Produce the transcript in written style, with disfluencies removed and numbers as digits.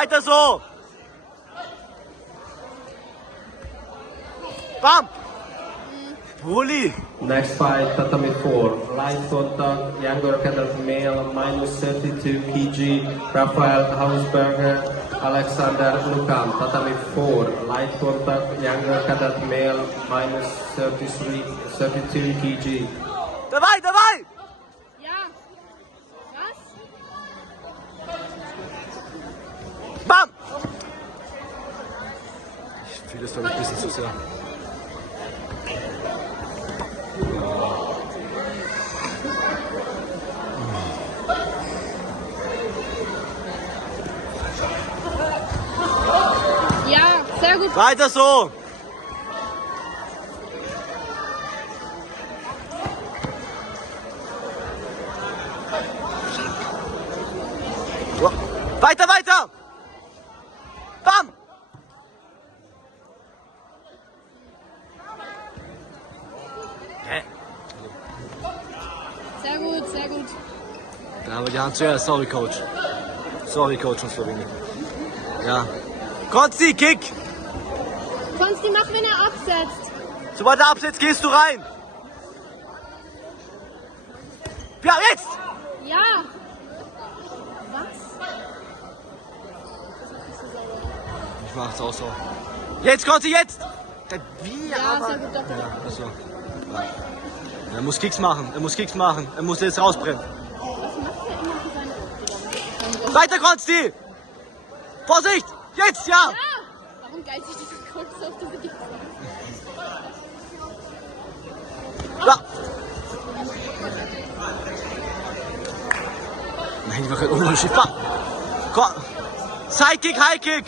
Weiter so. Bam. Bulli. Next fight, Tatami 4. Light contact, younger cadet male, minus 32 kg. Rafael Hausberger, Alexander Lukan. Tatami 4. Light contact, younger cadet male, minus 32 kg. Dabei, dabei. Ja. Was? Bam. Ich fühle das ein bisschen zu sehr. Ja, sehr gut. Weiter so. Weiter, weiter. Bam. Sehr gut, sehr gut. Da haben wir die Hand zuerst. Sorry, Coach. Sorry, Coach von Slowenien. Ja. Konsti, Kick. Konsti, mach, wenn er absetzt. Sobald er absetzt, gehst du rein. Ja, jetzt. Ja. Was? Ich mach's auch so. Jetzt, Konsti, jetzt. Wie? Ja, aber... sehr gut, doch. Ja, achso. Er muss Kicks machen. Er muss Kicks machen. Er muss jetzt rausbrennen. Was macht er immer für seine... Weiter, Konsti. Vorsicht. Jetzt, ja. Ja! Warum geilt sich dieses Coach so auf diese Gipfel? Ja. Nein, ich mach halt Unterschied. Komm. Sidekick, Highkick.